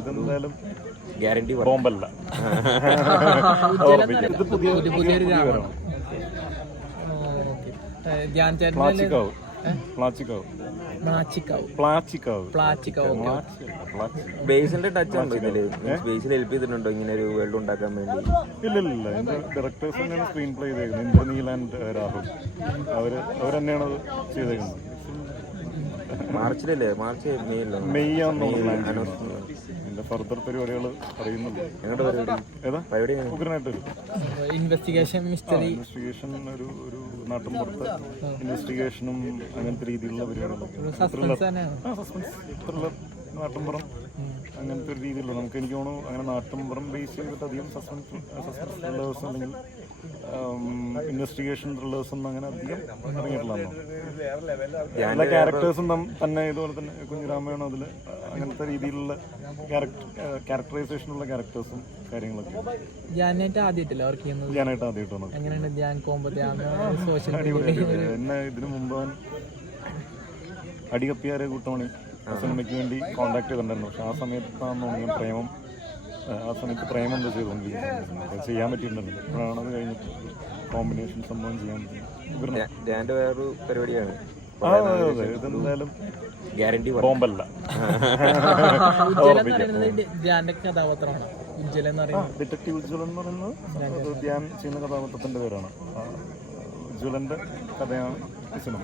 ഇതെന്തായാലും ഗ്യാരണ്ടി ബോംബല്ല. ഇത് പുതിയൊരു ബേസിന്റെ ടച്ച് ഉണ്ടോ ഇതില്? ബേസിൽ ഹെൽപ്പ് ചെയ്തിട്ടുണ്ടോ ഇങ്ങനെ ഒരു വേൾഡ് ഉണ്ടാക്കാൻ വേണ്ടി? ഇല്ല. എന്റെ ഡയറക്ടേഴ്സ് തന്നെയാണ് സ്ക്രീൻ പ്ലേ ചെയ്തേക്കുന്നത്. ഇന്ദ്രനീൽ ആൻഡ് രാഹുൽ അവർ തന്നെയാണ് അത് ചെയ്തേക്കുന്നത്. മാർച്ചിലല്ലേ? മെയ് എന്റെ ഫർദർ പരിപാടികൾ അറിയുന്നുള്ളൂ. ഉഗ്രനായിട്ട് ഇൻവെസ്റ്റിഗേഷൻ ഒരു നാട്ടിൻപുറത്ത് ഇൻവെസ്റ്റിഗേഷനും അങ്ങനത്തെ രീതിയിലുള്ള പരിപാടികളൊക്കെ. സസ്പെൻസ് ത്രില്ലർ നാട്ടിൻപുറം അങ്ങനത്തെ ഒരു രീതിയിലുള്ള നമുക്ക് എനിക്ക് തോന്നുന്നു അങ്ങനെ നാട്ടിൻപുറം ബേസ് ചെയ്തിട്ട് അധികം സസ്പെൻസ് ത്രില്ലേഴ്സ് അല്ലെങ്കിൽ ഇൻവെസ്റ്റിഗേഷൻ ത്രില്ലേഴ്സ് ഒന്നും അങ്ങനെ അധികം ഇറങ്ങിയിട്ടുള്ളതാണ്. എല്ലാ ക്യാരക്ടേഴ്സും തന്നെ ഇതുപോലെ തന്നെ കുഞ്ഞിരാമയാണോ അതിൽ അങ്ങനത്തെ രീതിയിലുള്ള ക്യാരക്ടറൈസേഷനുള്ള ക്യാരക്ടേഴ്സും കാര്യങ്ങളൊക്കെ. ഞാനായിട്ട് ആദ്യമായിട്ടാണ് എന്നെ ഇതിനു മുമ്പ് അടികപ്പിയാരെ കൂട്ടമണി സിനിമയ്ക്ക് വേണ്ടി കോണ്ടാക്ട് ചെയ്തിട്ടുണ്ടായിരുന്നു. പക്ഷെ ആ സമയത്താണെന്ന് ആ സമയത്ത് പ്രേമം എന്താ ചെയ്തുകൊണ്ടിരിക്കുന്നത് ചെയ്യാൻ പറ്റിയിട്ടുണ്ടല്ലോ. ഇപ്പോഴാണ് അത് കഴിഞ്ഞിട്ട് കോമ്പിനേഷൻ സംഭവം ചെയ്യാൻ പറ്റും. വേറൊരു പരിപാടിയാണ്. ഇതെന്തായാലും ഗ്യാരണ്ടി ബോംബല്ല. ഡിറ്റക്റ്റീവ് ഉജ്ജ്വലൻ എന്ന് പറയുന്നത് ധ്യാൻ ചെയ്യുന്ന കഥാപാത്രത്തിന്റെ പേരാണ്. ഉജ്ജ്വലന്റെ കഥയാണ് ഈ സിനിമ.